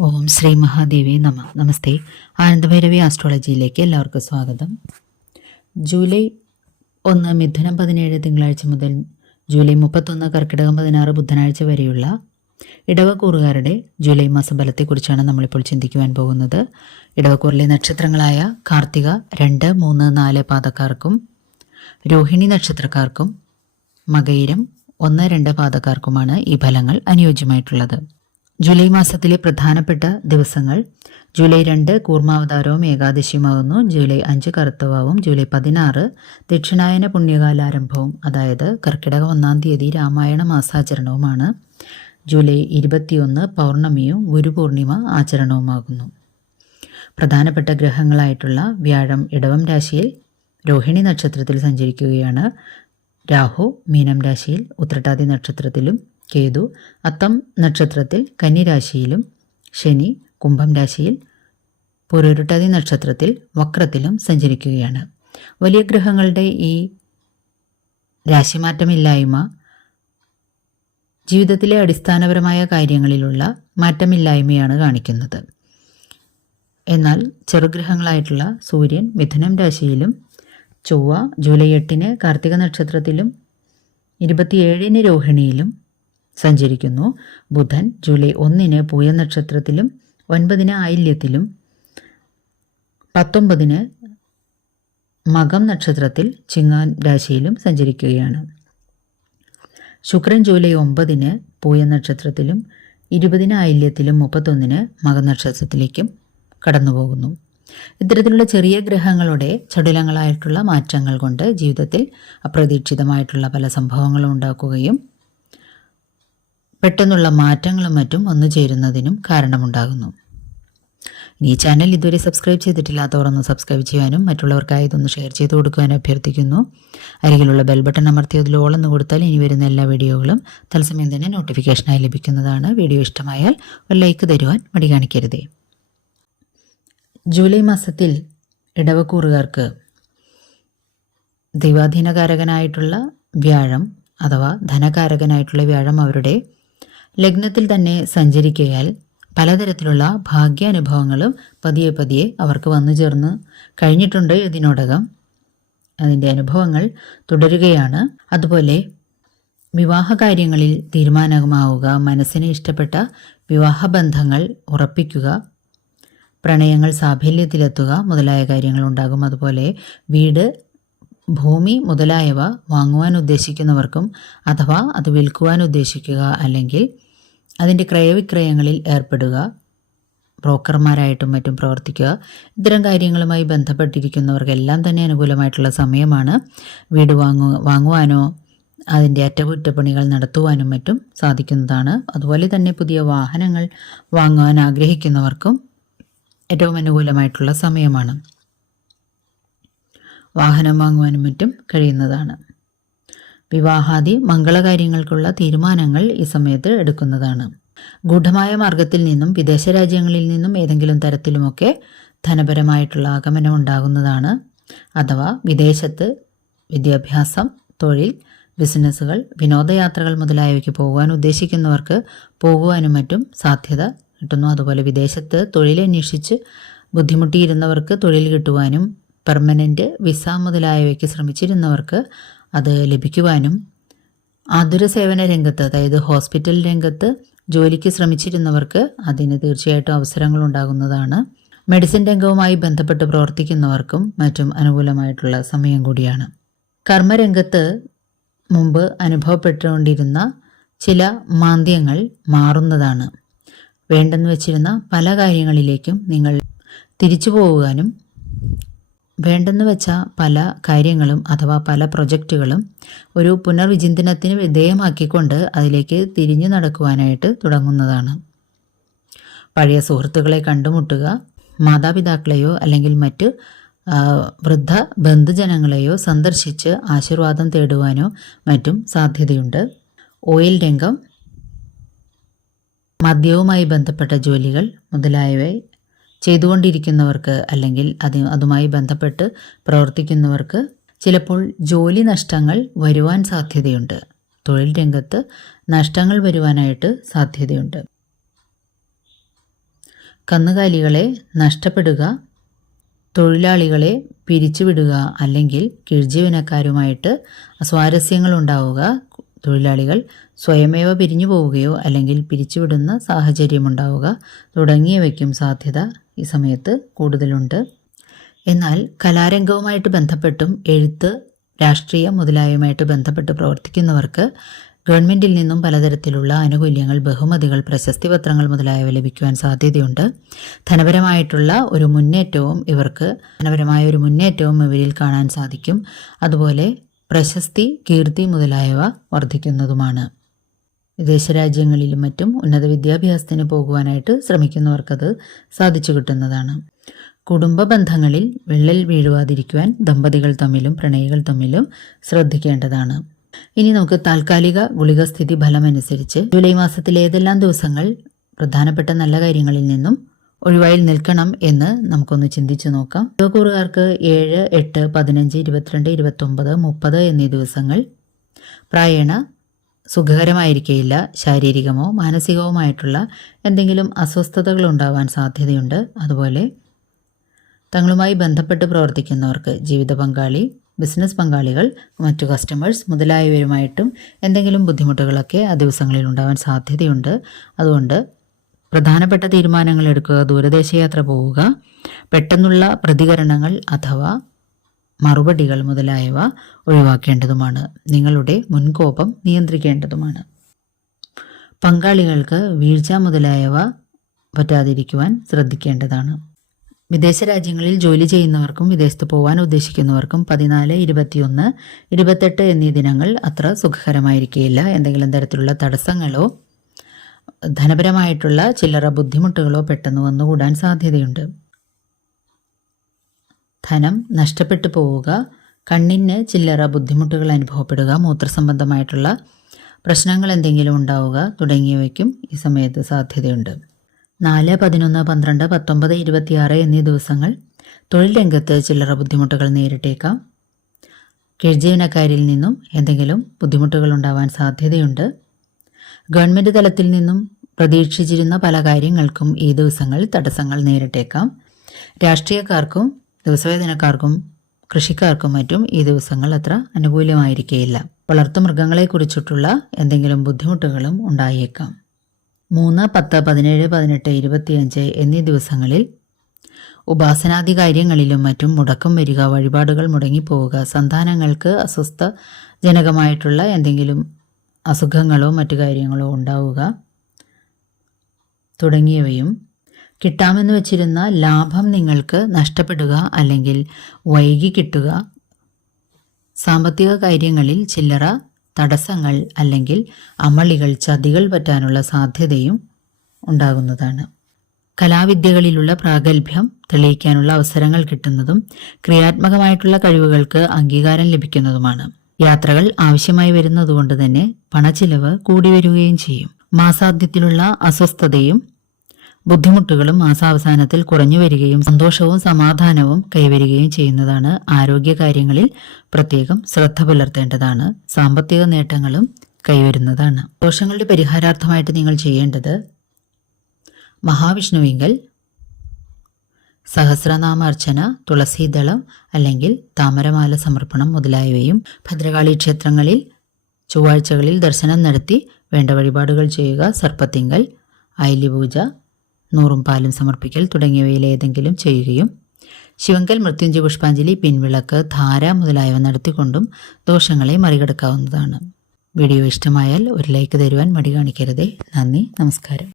ഓം ശ്രീ മഹാദേവി നമ. നമസ്തേ. ആനന്ദഭൈരവി ആസ്ട്രോളജിയിലേക്ക് എല്ലാവർക്കും സ്വാഗതം. ജൂലൈ ഒന്ന് മിഥുനം പതിനേഴ് തിങ്കളാഴ്ച മുതൽ ജൂലൈ മുപ്പത്തൊന്ന് കർക്കിടകം പതിനാറ് ബുധനാഴ്ച വരെയുള്ള ഇടവക്കൂറുകാരുടെ ജൂലൈ മാസഫലത്തെക്കുറിച്ചാണ് നമ്മളിപ്പോൾ ചിന്തിക്കുവാൻ പോകുന്നത്. ഇടവക്കൂറിലെ നക്ഷത്രങ്ങളായ കാർത്തിക രണ്ട് മൂന്ന് നാല് പാതക്കാർക്കും രോഹിണി നക്ഷത്രക്കാർക്കും മകയിരം ഒന്ന് രണ്ട് പാതക്കാർക്കുമാണ് ഈ ഫലങ്ങൾ അനുയോജ്യമായിട്ടുള്ളത്. ജൂലൈ മാസത്തിലെ പ്രധാനപ്പെട്ട ദിവസങ്ങൾ. ജൂലൈ രണ്ട് കൂർമാവതാരവും ഏകാദശിയുമാകുന്നു. ജൂലൈ അഞ്ച് കറുത്തവാവും. ജൂലൈ പതിനാറ് ദക്ഷിണായന പുണ്യകാലാരംഭവും അതായത് കർക്കിടക ഒന്നാം തീയതി രാമായണ മാസാചരണവുമാണ്. ജൂലൈ ഇരുപത്തിയൊന്ന് പൗർണമിയും ഗുരുപൂർണിമ ആചരണവുമാകുന്നു. പ്രധാനപ്പെട്ട ഗ്രഹങ്ങളായിട്ടുള്ള വ്യാഴം ഇടവം രാശിയിൽ രോഹിണി നക്ഷത്രത്തിൽ സഞ്ചരിക്കുകയാണ്. രാഹു മീനം രാശിയിൽ ഉത്രട്ടാതി നക്ഷത്രത്തിലും കേതു അത്തം നക്ഷത്രത്തിൽ കന്നിരാശിയിലും ശനി കുംഭം രാശിയിൽ പുരുരുട്ടാതി നക്ഷത്രത്തിൽ വക്രത്തിലും സഞ്ചരിക്കുകയാണ്. വലിയ ഗ്രഹങ്ങളുടെ ഈ രാശിമാറ്റമില്ലായ്മ ജീവിതത്തിലെ അടിസ്ഥാനപരമായ കാര്യങ്ങളിലുള്ള മാറ്റമില്ലായ്മയാണ് കാണിക്കുന്നത്. എന്നാൽ ചെറുഗ്രഹങ്ങളായിട്ടുള്ള സൂര്യൻ മിഥുനം രാശിയിലും ചൊവ്വ ജൂലൈ എട്ടിന് കാർത്തിക നക്ഷത്രത്തിലും ഇരുപത്തിയേഴിന് രോഹിണിയിലും സഞ്ചരിക്കുന്നു. ബുധൻ ജൂലൈ ഒന്നിന് പൂയ നക്ഷത്രത്തിലും ഒൻപതിന് ആയില്യത്തിലും പത്തൊമ്പതിന് മകം നക്ഷത്രത്തിൽ ചിങ്ങാൻ രാശിയിലും സഞ്ചരിക്കുകയാണ്. ശുക്രൻ ജൂലൈ ഒമ്പതിന് പൂയ നക്ഷത്രത്തിലും ഇരുപതിന് ആയില്യത്തിലും മുപ്പത്തൊന്നിന് മകനക്ഷത്രത്തിലേക്കും കടന്നുപോകുന്നു. ഇത്തരത്തിലുള്ള ചെറിയ ഗ്രഹങ്ങളുടെ ചടുലങ്ങളായിട്ടുള്ള മാറ്റങ്ങൾ കൊണ്ട് ജീവിതത്തിൽ അപ്രതീക്ഷിതമായിട്ടുള്ള പല സംഭവങ്ങളും ഉണ്ടാക്കുകയും പെട്ടെന്നുള്ള മാറ്റങ്ങളും മറ്റും വന്നു ചേരുന്നതിനും കാരണമുണ്ടാകുന്നു. ഈ ചാനൽ ഇതുവരെ സബ്സ്ക്രൈബ് ചെയ്തിട്ടില്ലാത്തവർ ഒന്ന് സബ്സ്ക്രൈബ് ചെയ്യാനും മറ്റുള്ളവർക്കായി ഇതൊന്ന് ഷെയർ ചെയ്ത് കൊടുക്കുവാനും അഭ്യർത്ഥിക്കുന്നു. അരികിലുള്ള ബെൽ ബട്ടൺ അമർത്തിയതിൽ ഓളെന്ന് കൊടുത്താൽ ഇനി വരുന്ന എല്ലാ വീഡിയോകളും തത്സമയം തന്നെ നോട്ടിഫിക്കേഷനായി ലഭിക്കുന്നതാണ്. വീഡിയോ ഇഷ്ടമായാൽ ഒരു ലൈക്ക് തരുവാൻ മടി കാണിക്കരുതേ. ജൂലൈ മാസത്തിൽ ഇടവക്കൂറുകാർക്ക് ദൈവാധീനകാരകനായിട്ടുള്ള വ്യാഴം അഥവാ ധനകാരകനായിട്ടുള്ള വ്യാഴം അവരുടെ ലഗ്നത്തിൽ തന്നെ സഞ്ചരിക്കയാൽ പലതരത്തിലുള്ള ഭാഗ്യാനുഭവങ്ങളും പതിയെ പതിയെ അവർക്ക് വന്നു ചേർന്ന് കഴിഞ്ഞിട്ടുണ്ട് ഇതിനോടകം. അതിന്റെ അനുഭവങ്ങൾ തുടരുകയാണ്. അതുപോലെ വിവാഹ കാര്യങ്ങളിൽ തീരുമാനമാവുക മനസ്സിന് ഇഷ്ടപ്പെട്ട വിവാഹബന്ധങ്ങൾ ഉറപ്പിക്കുക പ്രണയങ്ങൾ സാഫല്യത്തിലെത്തുക മുതലായ കാര്യങ്ങൾ ഉണ്ടാകും. അതുപോലെ വീട് ഭൂമി മുതലായവ വാങ്ങുവാൻ ഉദ്ദേശിക്കുന്നവർക്കും അഥവാ അത് വിൽക്കുവാൻ ഉദ്ദേശിക്കുക അല്ലെങ്കിൽ അതിന്റെ ക്രയവിക്രയങ്ങളിൽ ഏർപ്പെടുക ബ്രോക്കർമാരായിട്ടും മറ്റും പ്രവർത്തിക്കുക. ഇത്തരം കാര്യങ്ങളുമായി ബന്ധപ്പെട്ടിരിക്കുന്നവർക്കെല്ലാം തന്നെ അനുകൂലമായിട്ടുള്ള സമയമാണ്. വീട് വാങ്ങു വാങ്ങുവാനോ അതിന്റെ അറ്റകുറ്റപ്പണികൾ നടത്തുവാനും മറ്റും സാധിക്കുന്നതാണ്. അതുപോലെ തന്നെ പുതിയ വാഹനങ്ങൾ വാങ്ങുവാൻ ആഗ്രഹിക്കുന്നവർക്കും ഏറ്റവും അനുകൂലമായിട്ടുള്ള സമയമാണ്. വാഹനം വാങ്ങുവാനും മറ്റും കഴിയുന്നതാണ്. വിവാഹാദി മംഗളകാര്യങ്ങൾക്കുള്ള തീരുമാനങ്ങൾ ഈ സമയത്ത് എടുക്കുന്നതാണ്. ഗൂഢമായ മാർഗത്തിൽ നിന്നും വിദേശ രാജ്യങ്ങളിൽ നിന്നും ഏതെങ്കിലും തരത്തിലുമൊക്കെ ധനപരമായിട്ടുള്ള ആഗമനം ഉണ്ടാകുന്നതാണ്. അഥവാ വിദേശത്ത് വിദ്യാഭ്യാസം തൊഴിൽ ബിസിനസ്സുകൾ വിനോദയാത്രകൾ മുതലായവയ്ക്ക് പോകുവാൻ ഉദ്ദേശിക്കുന്നവർക്ക് പോകുവാനും മറ്റും സാധ്യത കിട്ടുന്നു. അതുപോലെ വിദേശത്ത് തൊഴിലന്വേഷിച്ച് ബുദ്ധിമുട്ടിയിരുന്നവർക്ക് തൊഴിൽ കിട്ടുവാനും പെർമനന്റ് വിസ മുതലായവയ്ക്ക് ശ്രമിച്ചിരുന്നവർക്ക് അത് ലഭിക്കുവാനും ആതുര സേവന രംഗത്ത് അതായത് ഹോസ്പിറ്റൽ രംഗത്ത് ജോലിക്ക് ശ്രമിച്ചിരുന്നവർക്ക് അതിന് തീർച്ചയായിട്ടും അവസരങ്ങൾ ഉണ്ടാകുന്നതാണ് മെഡിസിൻ രംഗവുമായി ബന്ധപ്പെട്ട് പ്രവർത്തിക്കുന്നവർക്കും മറ്റും അനുകൂലമായിട്ടുള്ള സമയം കൂടിയാണ്. കർമ്മരംഗത്ത് മുമ്പ് അനുഭവപ്പെട്ടുകൊണ്ടിരുന്ന ചില മാന്ദ്യങ്ങൾ മാറുന്നതാണ്. വേണ്ടെന്ന് വെച്ചിരുന്ന പല കാര്യങ്ങളിലേക്കും നിങ്ങൾ തിരിച്ചു പോകാനും വേണ്ടെന്ന് വെച്ച പല കാര്യങ്ങളും അഥവാ പല പ്രൊജക്റ്റുകളും ഒരു പുനർവിചിന്തനത്തിന് വിധേയമാക്കിക്കൊണ്ട് അതിലേക്ക് തിരിഞ്ഞു നടക്കുവാനായിട്ട് തുടങ്ങുന്നതാണ്. പഴയ സുഹൃത്തുക്കളെ കണ്ടുമുട്ടുക മാതാപിതാക്കളെയോ അല്ലെങ്കിൽ മറ്റ് വൃദ്ധ ബന്ധുജനങ്ങളെയോ സന്ദർശിച്ച് ആശീർവാദം തേടുവാനോ മറ്റും സാധ്യതയുണ്ട്. ഓയിൽ രംഗം മദ്യവുമായി ബന്ധപ്പെട്ട ജോലികൾ മുതലായവ ചെയ്തുകൊണ്ടിരിക്കുന്നവർക്ക് അല്ലെങ്കിൽ അത് അതുമായി ബന്ധപ്പെട്ട് പ്രവർത്തിക്കുന്നവർക്ക് ചിലപ്പോൾ ജോലി നഷ്ടങ്ങൾ വരുവാൻ സാധ്യതയുണ്ട്. തൊഴിൽ രംഗത്ത് നഷ്ടങ്ങൾ വരുവാനായിട്ട് സാധ്യതയുണ്ട്. കന്നുകാലികളെ നഷ്ടപ്പെടുക തൊഴിലാളികളെ പിരിച്ചുവിടുക അല്ലെങ്കിൽ കീഴ്ജീവനക്കാരുമായിട്ട് അസ്വാരസ്യങ്ങൾ ഉണ്ടാവുക തൊഴിലാളികൾ സ്വയമേവ പിരിഞ്ഞു പോവുകയോ അല്ലെങ്കിൽ പിരിച്ചുവിടുന്ന സാഹചര്യമുണ്ടാവുക തുടങ്ങിയവയ്ക്കും സാധ്യത ഈ സമയത്ത് കൂടുതലുണ്ട്. എന്നാൽ കലാരംഗവുമായിട്ട് ബന്ധപ്പെട്ടും എഴുത്ത് രാഷ്ട്രീയം മുതലായവുമായിട്ട് ബന്ധപ്പെട്ട് പ്രവർത്തിക്കുന്നവർക്ക് ഗവൺമെന്റിൽ നിന്നും പലതരത്തിലുള്ള ആനുകൂല്യങ്ങൾ ബഹുമതികൾ പ്രശസ്തി പത്രങ്ങൾ മുതലായവ ലഭിക്കുവാൻ സാധ്യതയുണ്ട്. ധനപരമായിട്ടുള്ള ഒരു മുന്നേറ്റവും ഇവർക്ക് ധനപരമായ ഒരു മുന്നേറ്റവും ഇവരിൽ കാണാൻ സാധിക്കും. അതുപോലെ പ്രശസ്തി കീർത്തി മുതലായവ വർദ്ധിക്കുന്നതുമാണ്. വിദേശ രാജ്യങ്ങളിലും മറ്റും ഉന്നത വിദ്യാഭ്യാസത്തിന് പോകുവാനായിട്ട് ശ്രമിക്കുന്നവർക്കത് സാധിച്ചു കിട്ടുന്നതാണ്. കുടുംബ ബന്ധങ്ങളിൽ വിള്ളൽ വീഴുവാതിരിക്കുവാൻ ദമ്പതികൾ തമ്മിലും പ്രണയികൾ തമ്മിലും ശ്രദ്ധിക്കേണ്ടതാണ്. ഇനി നമുക്ക് താൽക്കാലിക ഗുളിക സ്ഥിതി ഫലമനുസരിച്ച് ജൂലൈ മാസത്തിലെ ഏതെല്ലാം ദിവസങ്ങൾ പ്രധാനപ്പെട്ട നല്ല കാര്യങ്ങളിൽ നിന്നും ഒഴിവായിൽ നിൽക്കണം എന്ന് നമുക്കൊന്ന് ചിന്തിച്ചു നോക്കാം. യോഗകൂറുകാർക്ക് ഏഴ് എട്ട് പതിനഞ്ച് ഇരുപത്തിരണ്ട് ഇരുപത്തൊമ്പത് മുപ്പത് എന്നീ ദിവസങ്ങൾ പ്രായണ സുഖകരമായിരിക്കയില്ല. ശാരീരികമോ മാനസികവുമായിട്ടുള്ള എന്തെങ്കിലും അസ്വസ്ഥതകൾ ഉണ്ടാവാൻ സാധ്യതയുണ്ട്. അതുപോലെ തങ്ങളുമായി ബന്ധപ്പെട്ട് പ്രവർത്തിക്കുന്നവർക്ക് ജീവിത പങ്കാളി ബിസിനസ് പങ്കാളികൾ മറ്റു കസ്റ്റമേഴ്സ് മുതലായവരുമായിട്ടും എന്തെങ്കിലും ബുദ്ധിമുട്ടുകളൊക്കെ ആ ദിവസങ്ങളിൽ ഉണ്ടാവാൻ സാധ്യതയുണ്ട്. അതുകൊണ്ട് പ്രധാനപ്പെട്ട തീരുമാനങ്ങൾ എടുക്കുക ദൂരദേശയാത്ര പോവുക പെട്ടെന്നുള്ള പ്രതികരണങ്ങൾ അഥവാ മറുപടികൾ മുതലായവ ഒഴിവാക്കേണ്ടതുമാണ്. നിങ്ങളുടെ മുൻകോപം നിയന്ത്രിക്കേണ്ടതുമാണ്. പങ്കാളികൾക്ക് വീഴ്ച മുതലായവ പറ്റാതിരിക്കുവാൻ ശ്രദ്ധിക്കേണ്ടതാണ്. വിദേശ രാജ്യങ്ങളിൽ ജോലി ചെയ്യുന്നവർക്കും വിദേശത്ത് പോകാൻ ഉദ്ദേശിക്കുന്നവർക്കും പതിനാല് ഇരുപത്തിയൊന്ന് ഇരുപത്തെട്ട് എന്നീ ദിനങ്ങൾ അത്ര സുഖകരമായിരിക്കില്ല എന്തെങ്കിലും തരത്തിലുള്ള തടസ്സങ്ങളോ ധനപരമായിട്ടുള്ള ചില്ലറ ബുദ്ധിമുട്ടുകളോ പെട്ടെന്ന് വന്നുകൂടാൻ സാധ്യതയുണ്ട്. ധനം നഷ്ടപ്പെട്ടു പോവുക കണ്ണിന് ചില്ലറ ബുദ്ധിമുട്ടുകൾ അനുഭവപ്പെടുക മൂത്രസംബന്ധമായിട്ടുള്ള പ്രശ്നങ്ങൾ എന്തെങ്കിലും ഉണ്ടാവുക തുടങ്ങിയവയ്ക്കും ഈ സമയത്ത് സാധ്യതയുണ്ട്. നാല് പതിനൊന്ന് പന്ത്രണ്ട് പത്തൊമ്പത് ഇരുപത്തിയാറ് എന്നീ ദിവസങ്ങൾ തൊഴിൽ രംഗത്ത് ചില്ലറ ബുദ്ധിമുട്ടുകൾ നേരിട്ടേക്കാം. കീഴ്ജീവനക്കാരിൽ നിന്നും എന്തെങ്കിലും ബുദ്ധിമുട്ടുകൾ ഉണ്ടാവാൻ സാധ്യതയുണ്ട്. ഗവൺമെന്റ് തലത്തിൽ നിന്നും പ്രതീക്ഷിച്ചിരുന്ന പല കാര്യങ്ങൾക്കും ഈ ദിവസങ്ങളിൽ തടസ്സങ്ങൾ നേരിട്ടേക്കാം. രാഷ്ട്രീയക്കാർക്കും ദിവസവേതനക്കാർക്കും കൃഷിക്കാർക്കും മറ്റും ഈ ദിവസങ്ങൾ അത്ര അനുകൂലമായിരിക്കുകയില്ല വളർത്തുമൃഗങ്ങളെക്കുറിച്ചിട്ടുള്ള എന്തെങ്കിലും ബുദ്ധിമുട്ടുകളും ഉണ്ടായേക്കാം. മൂന്ന് പത്ത് പതിനേഴ് പതിനെട്ട് ഇരുപത്തിയഞ്ച് എന്നീ ദിവസങ്ങളിൽ ഉപാസനാദി കാര്യങ്ങളിലും മറ്റും മുടക്കം വരിക വഴിപാടുകൾ മുടങ്ങിപ്പോവുക സന്താനങ്ങൾക്ക് അസ്വസ്ഥ ജനകമായിട്ടുള്ള എന്തെങ്കിലും അസുഖങ്ങളോ മറ്റു കാര്യങ്ങളോ ഉണ്ടാവുക തുടങ്ങിയവയും കിട്ടാമെന്ന് വച്ചിരുന്ന ലാഭം നിങ്ങൾക്ക് നഷ്ടപ്പെടുക അല്ലെങ്കിൽ വൈകി കിട്ടുക. സാമ്പത്തിക കാര്യങ്ങളിൽ ചില്ലറ തടസ്സങ്ങൾ അല്ലെങ്കിൽ അമളികൾ ചതികൾ പറ്റാനുള്ള സാധ്യതയും ഉണ്ടാകുന്നതാണ്. കലാവിദ്യകളിലുള്ള പ്രാഗൽഭ്യം തെളിയിക്കാനുള്ള അവസരങ്ങൾ കിട്ടുന്നതും ക്രിയാത്മകമായിട്ടുള്ള കഴിവുകൾക്ക് അംഗീകാരം ലഭിക്കുന്നതുമാണ്. യാത്രകൾ ആവശ്യമായി വരുന്നതുകൊണ്ട് തന്നെ പണച്ചിലവ് കൂടി വരികയും ചെയ്യും. മാസാദ്യത്തിലുള്ള അസ്വസ്ഥതയും ബുദ്ധിമുട്ടുകളും മാസാവസാനത്തിൽ കുറഞ്ഞു വരികയും സന്തോഷവും സമാധാനവും കൈവരികയും ചെയ്യുന്നതാണ് ആരോഗ്യകാര്യങ്ങളിൽ പ്രത്യേകം ശ്രദ്ധ പുലർത്തേണ്ടതാണ്. സാമ്പത്തിക നേട്ടങ്ങളും കൈവരുന്നതാണ്. ദോഷങ്ങളുടെ പരിഹാരാർത്ഥമായിട്ട് നിങ്ങൾ ചെയ്യേണ്ടത് മഹാവിഷ്ണുവിങ്കൽ സഹസ്രനാമ അർച്ചന തുളസീദളം അല്ലെങ്കിൽ താമരമാല സമർപ്പണം മുതലായവയും ഭദ്രകാളി ക്ഷേത്രങ്ങളിൽ ചൊവ്വാഴ്ചകളിൽ ദർശനം നടത്തി വേണ്ട വഴിപാടുകൾ ചെയ്യുക സർപ്പത്തിങ്കൽ അയലിപൂജ നൂറും പാലും സമർപ്പിക്കൽ തുടങ്ങിയവയിൽ ഏതെങ്കിലും ചെയ്യുകയും ശിവങ്കൽ മൃത്യുഞ്ജയ പുഷ്പാഞ്ജലി പിൻവിളക്ക് ധാര മുതലായവ നടത്തിക്കൊണ്ടും ദോഷങ്ങളെ മറികടക്കാവുന്നതാണ്. വീഡിയോ ഇഷ്ടമായാൽ ഒരു ലൈക്ക് തരുവാൻ മടി കാണിക്കരുതേ. നന്ദി നമസ്കാരം.